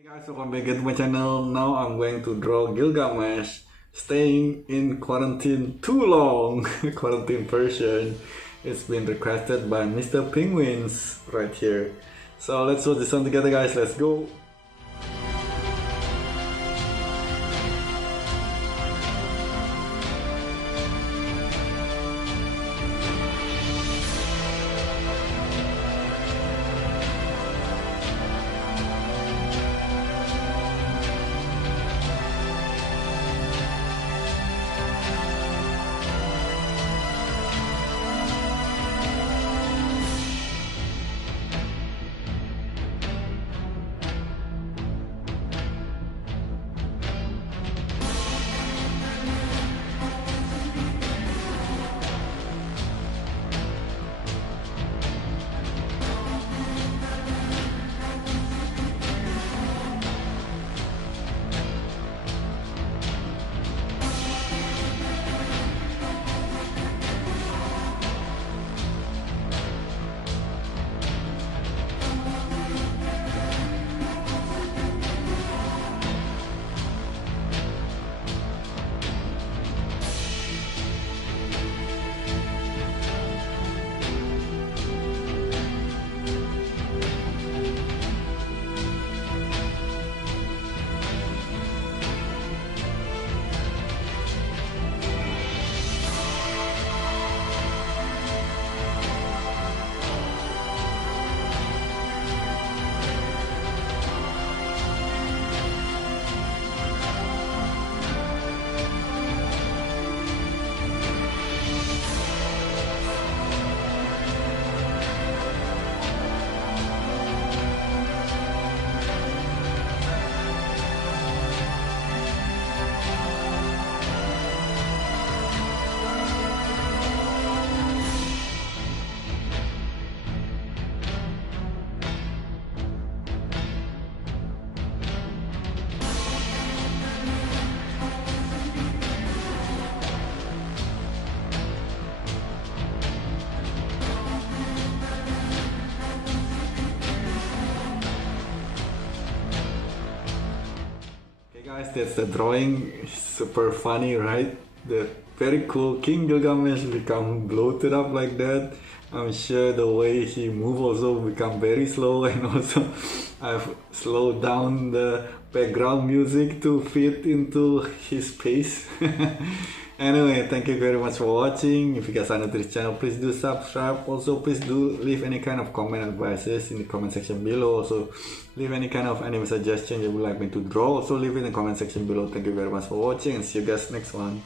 Hey guys, welcome back to my channel. Now I'm going to draw Gilgamesh staying in quarantine too long. Quarantine version. It's been requested by Mr. Penguins right here. So let's watch this one together guys, let's go. Guys, that's the drawing. Super funny, right? The very cool King Gilgamesh become bloated up like that. I'm sure the way he move also become very slow, and also I've slowed down the background music to fit into his pace. Anyway, thank you very much for watching. If you guys are new to this channel, please do subscribe. Also, please do leave any kind of comment advices in the comment section below. Also, leave any kind of anime suggestion you would like me to draw. Also, leave in the comment section below. Thank you very much for watching and see you guys next one.